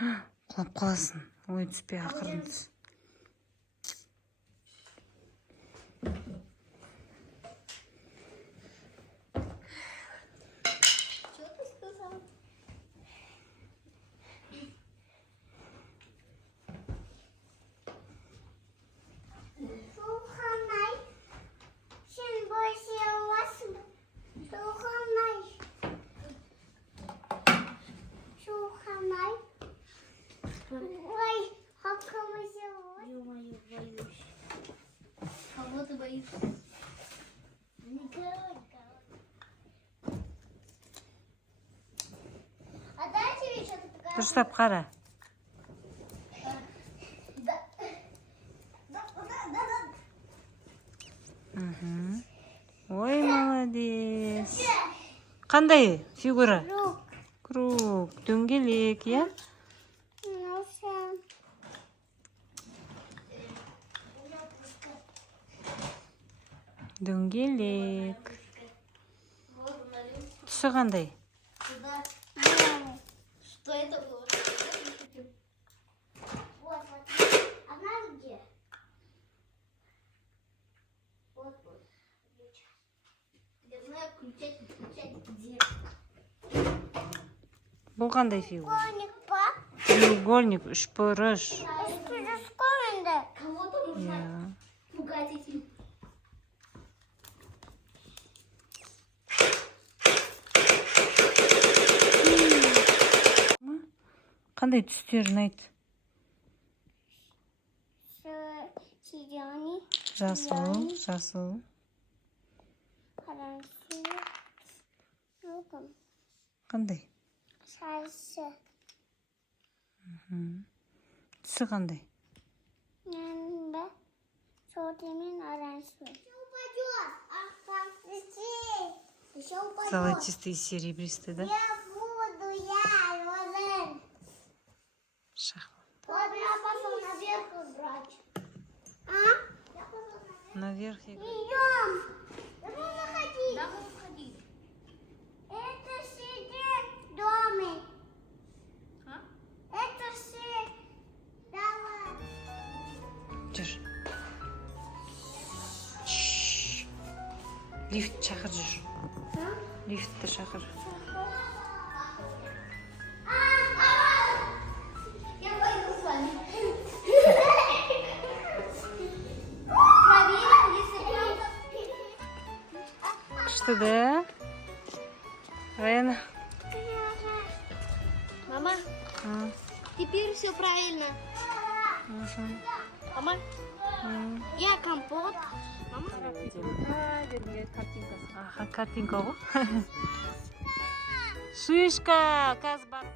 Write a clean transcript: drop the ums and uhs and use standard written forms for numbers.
Құлап қаласың. Ой, түспей ақырын түс. Дұрыстап қара. Ой, молодец. Қандай фигура? Круг. Дөңгелек, я? Дөңгелек. Түсі қандай? Что это было? Вот. А знаешь где? Вот. Я знаю, включать где. Бұл қандай фигура? Треугольник, па? Треугольник, үшбұрыш. Кого-то нужно пугать этим. Қандай түстерін айт? Зеленый. Жасыл. Қандай? Шаршы. Түсі қандай? Нәнді. Желтый оранжевый. Золотистый и серебристый, да? Шахмат. Вот я пошел наверх играть. Наверх играть. Идем. Давай заходи. Давай заходи. Это сидит в доме. Это сидит. Давай. Жүр. Лифт шақыр жүр. Лифтті шақыр. Я пойду с вами. Күшті, да? Райана. Мама, теперь все правильно. Мама, я компот. Мама, Картинка ғой. Шишка, қазір бар.